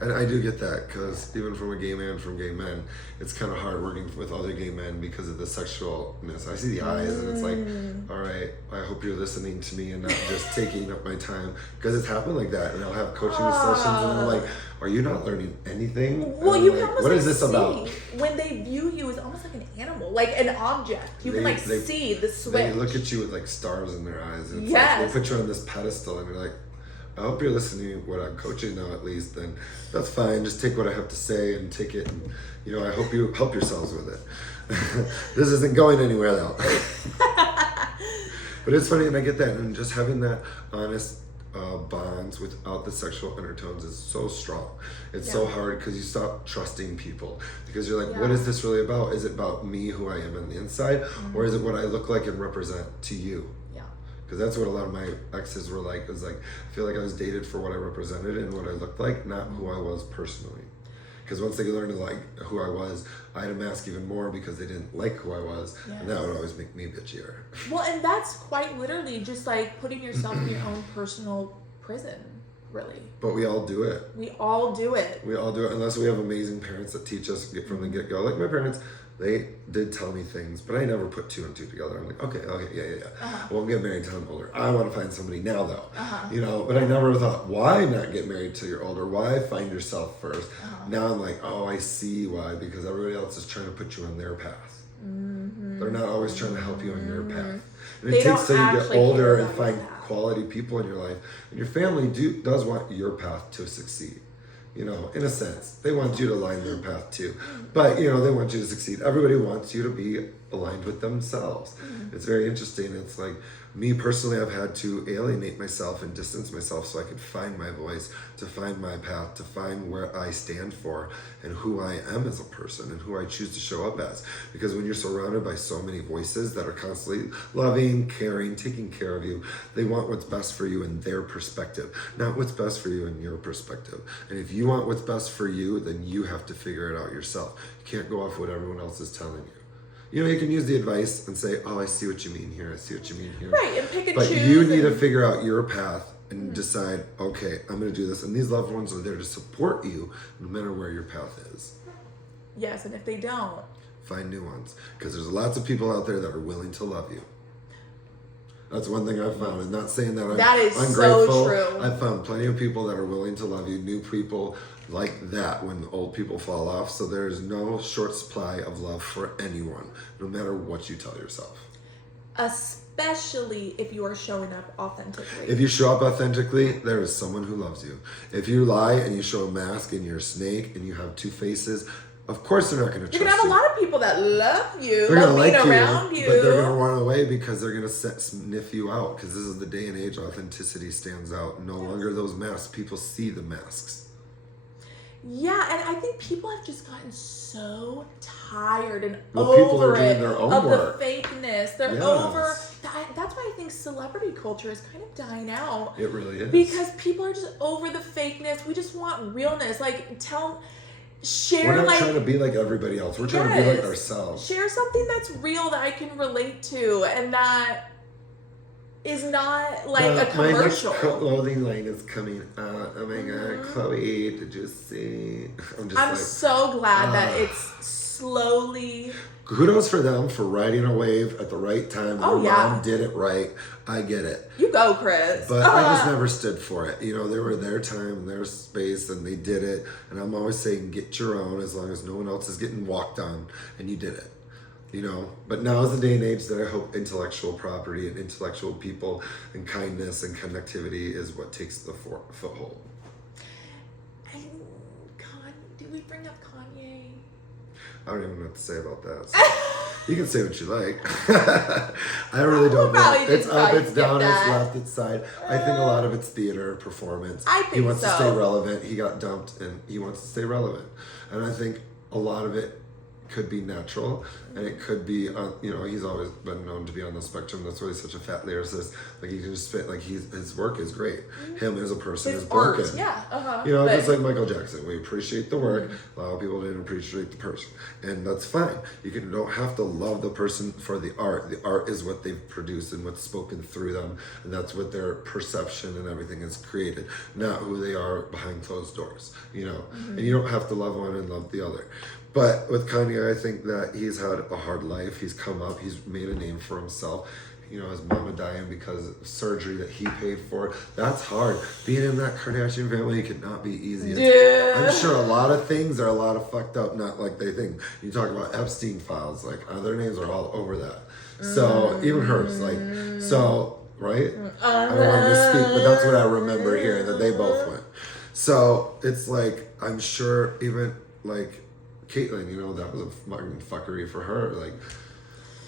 And I do get that, because even from a gay man, from gay men, it's kind of hard working with other gay men because of the sexualness. I see the eyes and it's like, all right, I hope you're listening to me and not just taking up my time, because it's happened like that. And I'll have coaching sessions and I'm like, are you not learning anything? Well, you like, can almost what is this about? When they view you as almost like an animal, like an object. You can see the switch. They look at you with like stars in their eyes. And it's yes. like, they put you on this pedestal and you're like, I hope you're listening to what I'm coaching now, at least. Then that's fine. Just take what I have to say and take it. And, you know, I hope you help yourselves with it. This isn't going anywhere though. But it's funny, and I get that. And just having that honest bonds without the sexual undertones is so strong. It's so hard because you stop trusting people, because you're like, what is this really about? Is it about me, who I am on the inside, or is it what I look like and represent to you? Because that's what a lot of my exes were like. It was like, I feel like I was dated for what I represented and what I looked like, not who I was personally. Because once they learned to like who I was, I had to mask even more because they didn't like who I was. And that would always make me bitchier. Well, and that's quite literally just like putting yourself in your own personal prison, really. But we all do it. We all do it. We all do it, unless we have amazing parents that teach us from the get-go. Like my parents, they did tell me things, but I never put two and two together. I'm like, okay, yeah. I won't get married till I'm older. I want to find somebody now, though. You know, but I never thought, why not get married till you're older? Why find yourself first? Now I'm like, oh, I see why, because everybody else is trying to put you on their path. They're not always trying to help you on your path. And it takes till you get older and find quality people in your life. And your family does want your path to succeed. You know, in a sense, they want you to align their path too. But, you know, they want you to succeed. Everybody wants you to be aligned with themselves. It's very interesting. It's like, me personally, I've had to alienate myself and distance myself so I could find my voice, to find my path, to find where I stand for and who I am as a person and who I choose to show up as. Because when you're surrounded by so many voices that are constantly loving, caring, taking care of you, they want what's best for you in their perspective, not what's best for you in your perspective. And if you want what's best for you, then you have to figure it out yourself. You can't go off what everyone else is telling you. You know, you can use the advice and say, oh, I see what you mean here. I see what you mean here. Right, and pick and choose. But choose. you need to figure out your path and decide, okay, I'm going to do this. And these loved ones are there to support you no matter where your path is. Yes, and if they don't, find new ones. Because there's lots of people out there that are willing to love you. That's one thing I've found. I'm not saying that I'm ungrateful. So true. I've found plenty of people that are willing to love you, new people like that when old people fall off. So there's no short supply of love for anyone, no matter what you tell yourself. Especially if you are showing up authentically. If you show up authentically, there is someone who loves you. If you lie and you show a mask and you're a snake and you have two faces, of course they're not going to trust you. You're going to have a lot of people that love you, they're love being like around you. But they're going to run away because they're going to sniff you out. Because this is the day and age authenticity stands out. No longer those masks. People see the masks. Yeah, and I think people have just gotten so tired and people over are doing it their own of work. The fakeness. They're over. That's why I think celebrity culture is kind of dying out. It really is. Because people are just over the fakeness. We just want realness. Like, share. We're not trying to be like everybody else. We're trying to be like ourselves. Share something that's real that I can relate to, and that is not like a commercial. My clothing line is coming out. Oh my god, Chloe, did you see? I'm so glad that it's slowly. Kudos for them for riding a wave at the right time. Their mom did it right. I get it. You go, Chris. But I just never stood for it. You know, they were their time and their space and they did it. And I'm always saying, get your own as long as no one else is getting walked on. And you did it. You know, but now is the day and age that I hope intellectual property and intellectual people and kindness and connectivity is what takes the foothold. And did we bring up Kanye? I don't even know what to say about that. So you can say what you like. I really don't know. It's up, it's down, it's left, it's side. I think a lot of it's theater, performance. I think he wants to stay relevant. He got dumped and he wants to stay relevant. And I think a lot of it could be natural, and it could be, you know, he's always been known to be on the spectrum. That's why he's such a fat lyricist. Like, he can just spit, like, his work is great. Him as a person is broken. You know, just like Michael Jackson. We appreciate the work. A lot of people didn't appreciate the person. And that's fine. You don't have to love the person for the art. The art is what they've produced and what's spoken through them. And that's what their perception and everything is created, not who they are behind closed doors, you know. And you don't have to love one and love the other. But with Kanye, I think that he's had a hard life. He's come up. He's made a name for himself. You know, his mama dying because of surgery that he paid for. That's hard. Being in that Kardashian family could not be easy. I'm sure a lot of things are a lot of fucked up, not like they think. You talk about Epstein files, like their names are all over that. So even hers, like, so right? I don't want to speak, but that's what I remember hearing, that they both went. So it's like, I'm sure even like Caitlin, you know, that was a fucking fuckery for her. Like,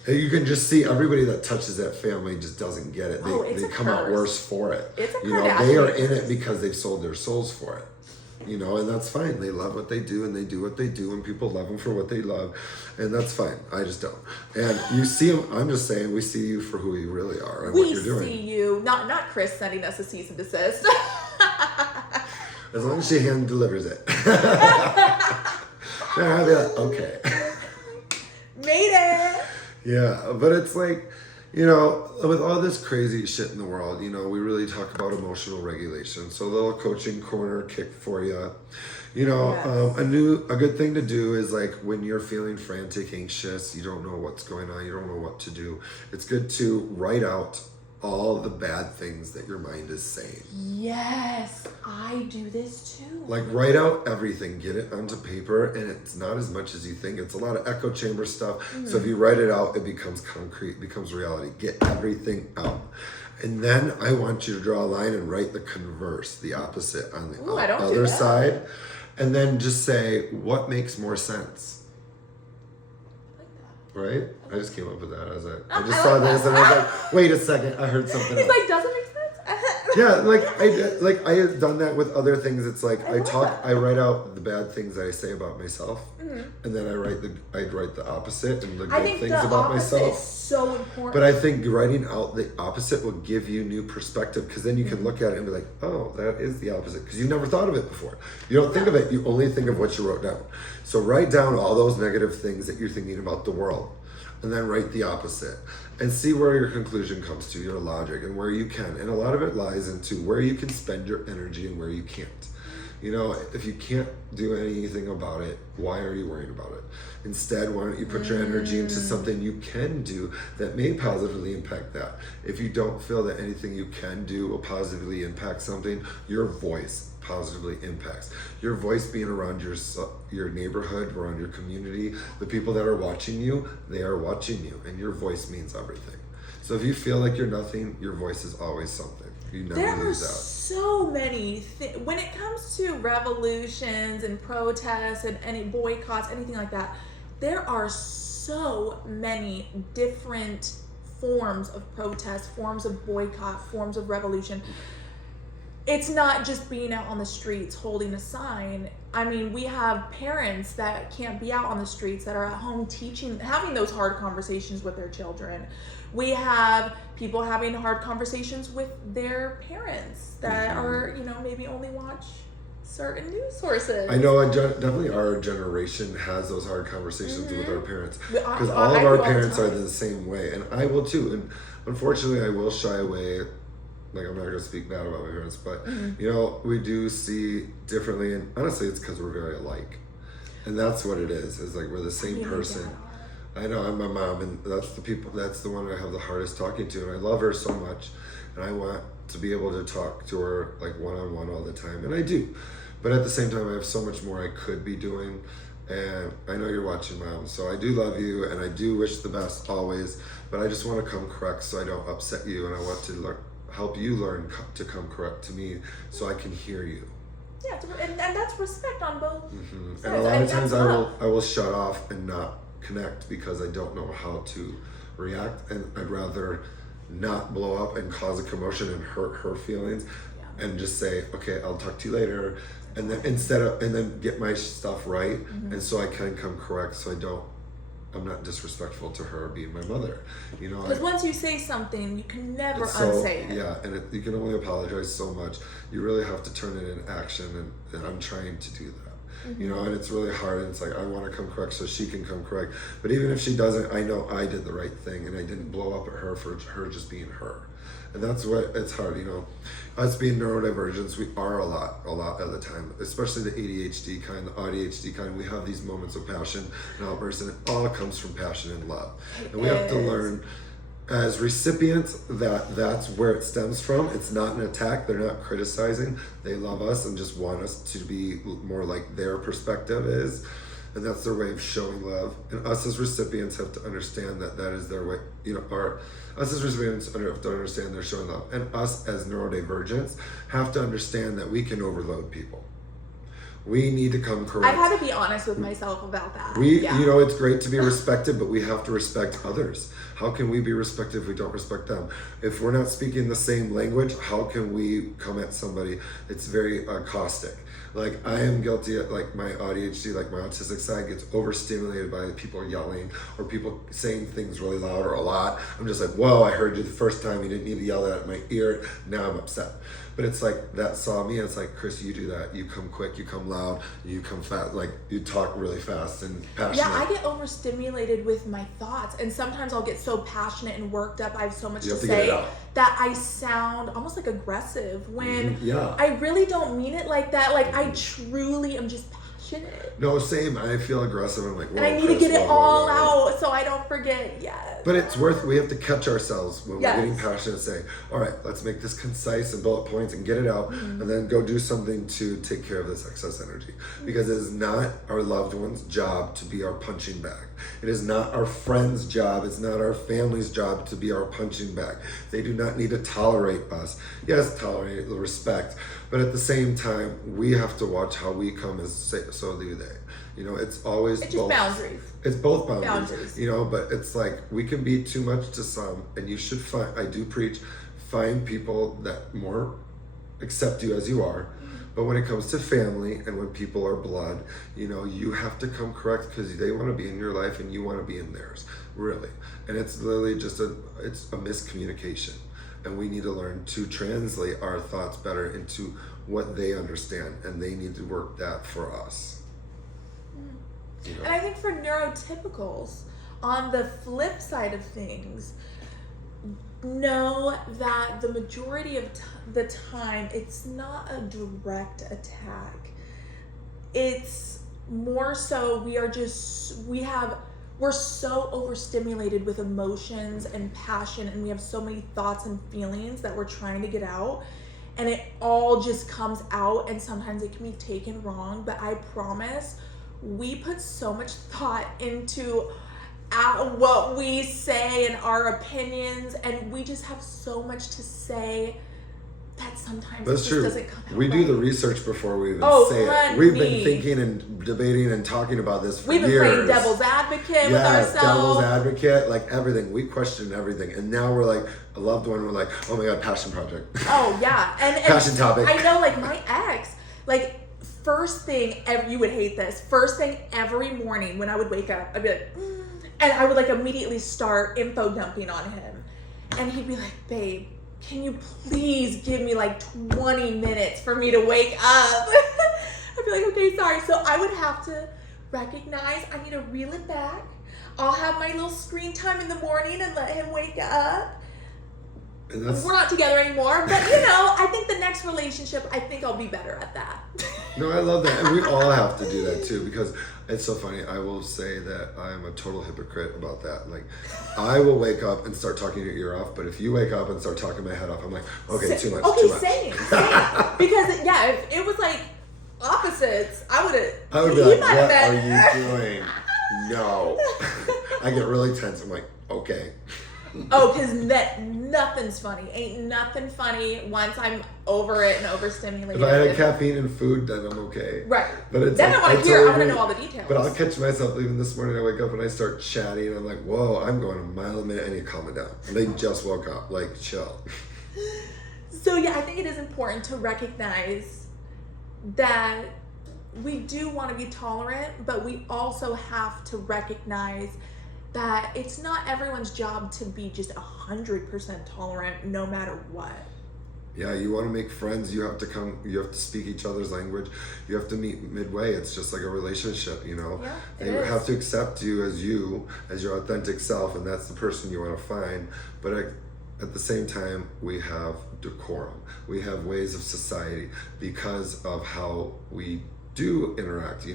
you can just see everybody that touches that family just doesn't get it. They come out worse for it. It's a you know, they are in it because they've sold their souls for it. You know, and that's fine. They love what they do, and they do what they do, and people love them for what they love, and that's fine. I just don't. And you see them. I'm just saying, we see you for who you really are and what you're doing. We see you, not Chris sending us a cease and desist. As long as she hand delivers it. Then I'll be like, okay. Made it. Yeah, but it's like, you know, with all this crazy shit in the world, you know, we really talk about emotional regulation. So a little coaching corner kick for you. You know, yes. A good thing to do is like when you're feeling frantic, anxious, you don't know what's going on, you don't know what to do. It's good to write out all the bad things that your mind is saying. Yes, I do this too. Like write out everything, get it onto paper, and it's not as much as you think. It's a lot of echo chamber stuff. So if you write it out, it becomes concrete, becomes reality. Get everything out. And then I want you to draw a line and write the converse, the opposite on the other side. And then just say, what makes more sense? Right? I just came up with that. I just saw this and I was like, wait a second, I heard something else. Like, does it make sense? Yeah, I have done that with other things. It's like I write out the bad things that I say about myself, and then I write the opposite and the good things about myself. Is so important. But I think writing out the opposite will give you new perspective, because then you can look at it and be like, oh, that is the opposite, because you never thought of it before. You don't think of it, you only think of what you wrote down. So write down all those negative things that you're thinking about the world, and then write the opposite, and see where your conclusion comes to, your logic, and where you can. And a lot of it lies into where you can spend your energy and where you can't. You know, if you can't do anything about it, why are you worrying about it? Instead, why don't you put your energy into something you can do that may positively impact that? If you don't feel that anything you can do will positively impact something, your voice positively impacts. Your voice being around your neighborhood, around your community, the people that are watching you, they are watching you, and your voice means everything. So if you feel like you're nothing, your voice is always something. You never lose that. So many when it comes to revolutions and protests and any boycotts, anything like that, there are so many different forms of protest, forms of boycott, forms of revolution. It's not just being out on the streets holding a sign. I mean, we have parents that can't be out on the streets, that are at home teaching, having those hard conversations with their children. We have people having hard conversations with their parents that are, you know, maybe only watch certain news sources. I know, definitely our generation has those hard conversations with our parents, because all of our parents are the same way, and I will too. And unfortunately, I will shy away. Like, I'm not going to speak bad about my parents, but you know, we do see differently, and honestly, it's because we're very alike, and that's what it is. It's like we're the same person. I know, I'm my mom, and that's the one I have the hardest talking to, and I love her so much, and I want to be able to talk to her like one-on-one all the time, and I do. But at the same time, I have so much more I could be doing, and I know you're watching, Mom, so I do love you, and I do wish the best always, but I just want to come correct so I don't upset you, and I want to help you learn to come correct to me so I can hear you. Yeah, and that's respect on both sides. And a lot of times I will shut off and not connect because I don't know how to react, and I'd rather not blow up and cause a commotion and hurt her feelings, and just say, okay, I'll talk to you later, and then and then get my stuff right, and so I can come correct, so I'm not disrespectful to her being my mother, you know. Because once you say something, you can never unsay it. Yeah, and you can only apologize so much. You really have to turn it in action, and I'm trying to do that. You know, and it's really hard, and it's like, I want to come correct so she can come correct. But even if she doesn't, I know I did the right thing, and I didn't blow up at her for her just being her. And that's what, it's hard, you know. Us being neurodivergents, we are a lot of the time, especially the ADHD kind, the ADHD kind. We have these moments of passion and outbursts, and it all comes from passion and love. And we have to learn as recipients that's where it stems from. It's not an attack. They're not criticizing. They love us and just want us to be more like their perspective is. and that's their way of showing love. And us as recipients have to understand that is their way, us as recipients have to understand they're showing love. And us as neurodivergents have to understand that we can overload people. We need to come correct. I've had to be honest with myself about that. It's great to be respected, but we have to respect others. How can we be respected if we don't respect them? If we're not speaking the same language, how can we come at somebody? It's very caustic. Like, I am guilty at, like, my ADHD, like my autistic side gets overstimulated by people yelling or people saying things really loud or a lot. I'm just like, whoa, I heard you the first time, you didn't need to yell that at my ear, now I'm upset. But it's like, that saw me, it's like, Chris, you do that. You come quick, you come loud, you come fast, like, you talk really fast and passionate. Yeah, I get overstimulated with my thoughts, and sometimes I'll get so passionate and worked up, I have so much to say, that I sound almost like aggressive when I really don't mean it like that. Like, I truly am just passionate. No, same. I feel aggressive. I'm like, whoa, and I need to get it all out so I don't forget. Yes. But it's we have to catch ourselves when we're getting passionate and say, all right, let's make this concise and bullet points and get it out, and then go do something to take care of this excess energy. Because it is not our loved one's job to be our punching bag. It is not our friend's job. It's not our family's job to be our punching bag. They do not need to tolerate us. Yes, tolerate the respect, but at the same time, we have to watch how we come as so do they. It's always it's just boundaries. It's both boundaries. But it's like, we can be too much to some, and you should I do preach, find people that more accept you as you are. But when it comes to family and when people are blood, you have to come correct because they want to be in your life and you want to be in theirs, really. And it's literally just it's a miscommunication. And we need to learn to translate our thoughts better into what they understand, and they need to work that for us. And I think for neurotypicals, on the flip side of things, know that the majority of the time, it's not a direct attack. It's more so we're so overstimulated with emotions and passion, and we have so many thoughts and feelings that we're trying to get out, and it all just comes out, and sometimes it can be taken wrong. But I promise, we put so much thought into what we say and our opinions, and we just have so much to say that sometimes That's it just true. doesn't come out. We do the research before we even say it. We've been thinking and debating and talking about this for years. We've been playing devil's advocate with ourselves. Devil's advocate, like everything. We question everything. And now we're like, a loved one, we're like, oh my God, passion project. Oh yeah. And passion topic. I know, like my ex, like first thing ever, you would hate this, first thing every morning when I would wake up, I'd be like, and I would like immediately start info dumping on him. And he'd be like, babe, can you please give me like 20 minutes for me to wake up? I'd be like, okay, sorry. So I would have to recognize I need to reel it back. I'll have my little screen time in the morning and let him wake up. We're not together anymore, but I think the next relationship, I think I'll be better at that. No, I love that. And we all have to do that too, because it's so funny. I will say that I'm a total hypocrite about that. Like, I will wake up and start talking your ear off, but if you wake up and start talking my head off, I'm like, okay, too much. Okay, same. Because, if it was like opposites, I would be like, what are you doing? No. I get really tense. I'm like, okay. Oh, because nothing's funny. Ain't nothing funny once I'm over it and overstimulated. If I had caffeine and food, then I'm okay. Right. But it's then I want to hear. I want to know all the details. But I'll catch myself even this morning. I wake up and I start chatting. And I'm like, whoa, I'm going a mile a minute. I need to calm it down. And they just woke up. Like, chill. So I think it is important to recognize that we do want to be tolerant, but we also have to recognize that it's not everyone's job to be just 100% tolerant no matter what. Yeah, you want to make friends, you have to speak each other's language. You have to meet midway. It's just like a relationship, Yeah, they have to accept you as your authentic self, and that's the person you want to find. But at the same time, we have decorum. We have ways of society because of how we do interact.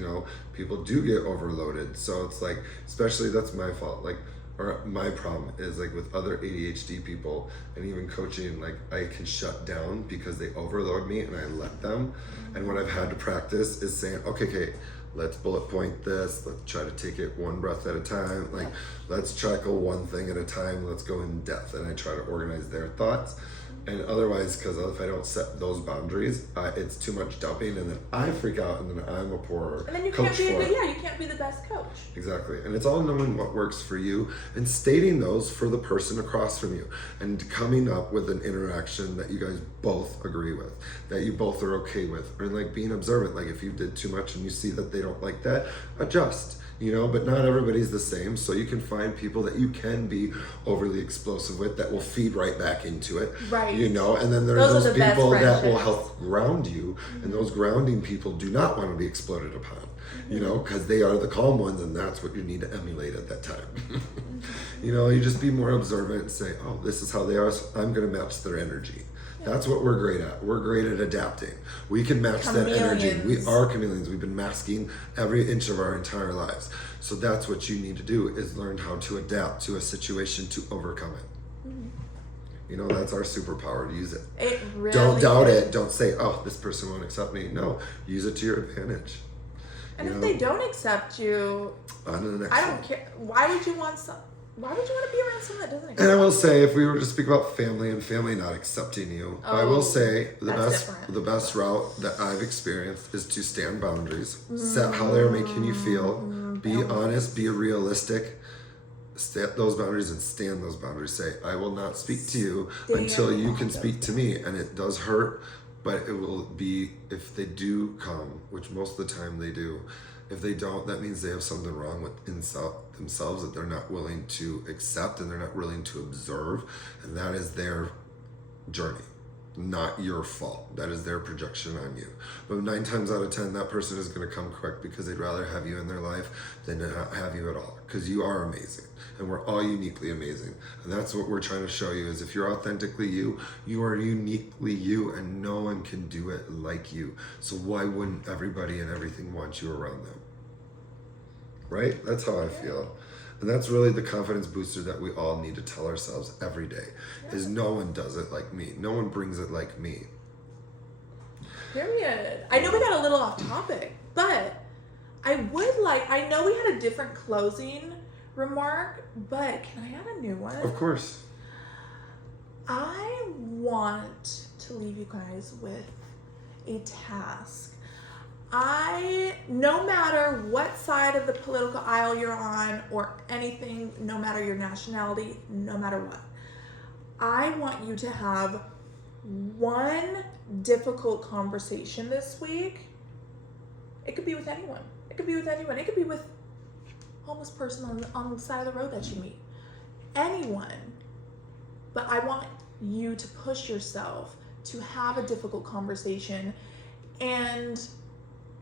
People do get overloaded. So it's like, especially that's my fault. Like, or my problem is like with other ADHD people and even coaching, like I can shut down because they overload me and I let them. And what I've had to practice is saying, okay, let's bullet point this. Let's try to take it one breath at a time. Like, let's tackle one thing at a time. Let's go in depth. And I try to organize their thoughts. And otherwise, because if I don't set those boundaries, it's too much dumping, and then I freak out, and then I'm a poor And then you coach can't be for it. you can't be the best coach. Exactly. And it's all knowing what works for you and stating those for the person across from you and coming up with an interaction that you guys both agree with, that you both are okay with, or like being observant. Like if you did too much and you see that they don't like that, adjust. But not everybody's the same. So you can find people that you can be overly explosive with that will feed right back into it. Right. And then there's Those are those the best people that will friendships. help ground you. And those grounding people do not want to be exploded upon, because they are the calm ones, and that's what you need to emulate at that time. You just be more observant and say, oh, this is how they are, so I'm going to match their energy. That's what we're great at. We're great at adapting. We can match that energy. We are chameleons. We've been masking every inch of our entire lives. So that's what you need to do, is learn how to adapt to a situation to overcome it. That's our superpower, to use it. It really Don't doubt is. it. Don't say, oh, this person won't accept me. No, use it to your advantage. And if they don't accept you, On to the next I one. don't care. Why would you want to be around someone that doesn't accept And I you? will say, if we were to speak about family and family not accepting you, I will say that's different. the best route that I've experienced is to stand boundaries, set how they're making you feel, be honest, be realistic, set those boundaries and stand those boundaries. Say, I will not speak to you until you can speak to me. And it does hurt, but it will be, if they do come, which most of the time they do. If they don't, that means they have something wrong with themselves that they're not willing to accept and they're not willing to observe. And that is their journey, not your fault. That is their projection on you. But 9 times out of 10, that person is going to come correct because they'd rather have you in their life than not have you at all. Because you are amazing. And we're all uniquely amazing. And that's what we're trying to show you, is if you're authentically you, you are uniquely you, and no one can do it like you. So why wouldn't everybody and everything want you around them? Right? That's how I feel. And that's really the confidence booster that we all need to tell ourselves every day, is no one does it like me. No one brings it like me. Period. I know we got a little off topic, but I know we had a different closing remark, but can I add a new one? Of course. I want to leave you guys with a task. No matter what side of the political aisle you're on or anything, no matter your nationality, no matter what, I want you to have one difficult conversation this week. It could be with anyone. It could be with a homeless person on the side of the road that you meet. Anyone. But I want you to push yourself to have a difficult conversation and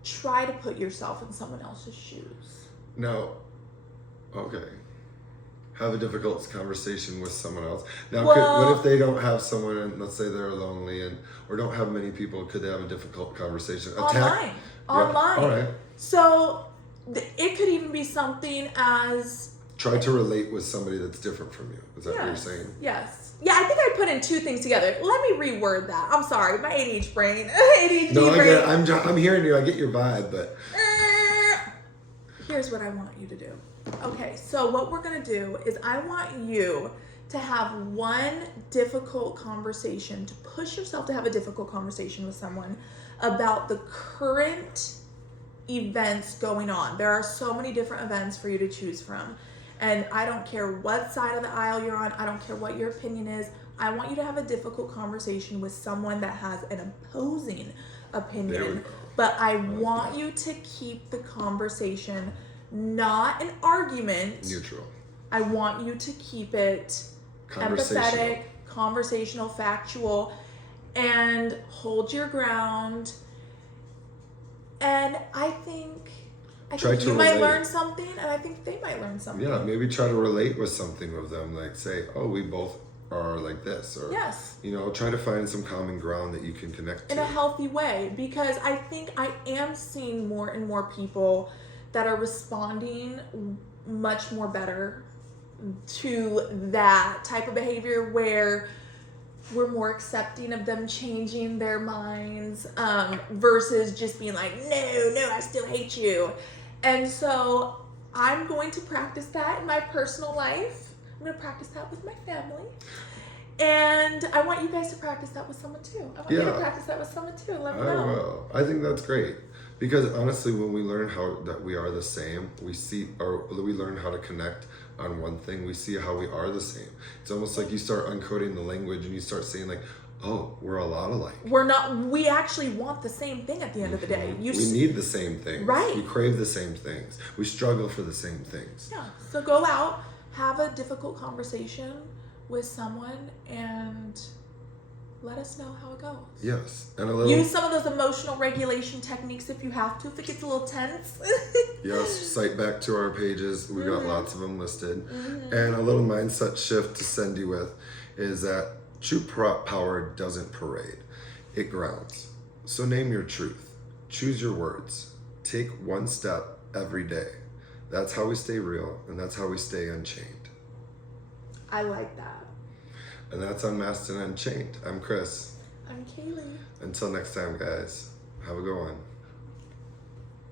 try to put yourself in someone else's shoes. Now, okay. Have a difficult conversation with someone else. Now, Well- what if they don't have someone, and let's say they're lonely or don't have many people? Could they have a difficult conversation? Online. All right. So it could even be something as... Try to relate with somebody that's different from you. Is that what you're saying? Yes. Yeah, I think I put in 2 things together. Let me reword that. I'm sorry, my ADHD brain. ADHD No, I brain. get it. I'm hearing you. I get your vibe, but... Here's what I want you to do. Okay, so what we're going to do is I want you to have one difficult conversation, to push yourself to have a difficult conversation with someone about the current events going on. There are so many different events for you to choose from. And I don't care what side of the aisle you're on. I don't care what your opinion is. I want you to have a difficult conversation with someone that has an opposing There we opinion. go. But I want you to keep the conversation not an argument. Neutral. I want you to keep it empathetic, conversational, factual, and hold your ground. And I think Try to you might relate. learn something, and I think they might learn something. Yeah, maybe try to relate with something with them. Like say, oh, we both are like this. Or, Yes. try to find some common ground that you can connect to. In a healthy way, because I think I am seeing more and more people that are responding much more better to that type of behavior where we're more accepting of them changing their minds versus just being like, no, I still hate you. And so I'm going to practice that in my personal life. I'm going to practice that with my family. And I want you guys to practice that with someone too. I want you to practice that with someone too. Let me know. I will. I think that's great. Because honestly, when we learn how that we are the same, we learn how to connect on one thing, we see how we are the same. It's almost like you start uncoding the language and you start saying like, oh, we're a lot alike. We actually want the same thing at the end of the day. We need the same things. Right. We crave the same things. We struggle for the same things. Yeah. So go out, have a difficult conversation with someone, and let us know how it goes. Yes. And use some of those emotional regulation techniques if you have to, if it gets a little tense. Yes, cite back to our pages. We got lots of them listed. And a little mindset shift to send you with is that true power doesn't parade. It grounds. So name your truth. Choose your words. Take one step every day. That's how we stay real, and that's how we stay unchained. I like that. And that's Unmasked and Unchained. I'm Chris. I'm Kaylee. Until next time, guys. Have a good one.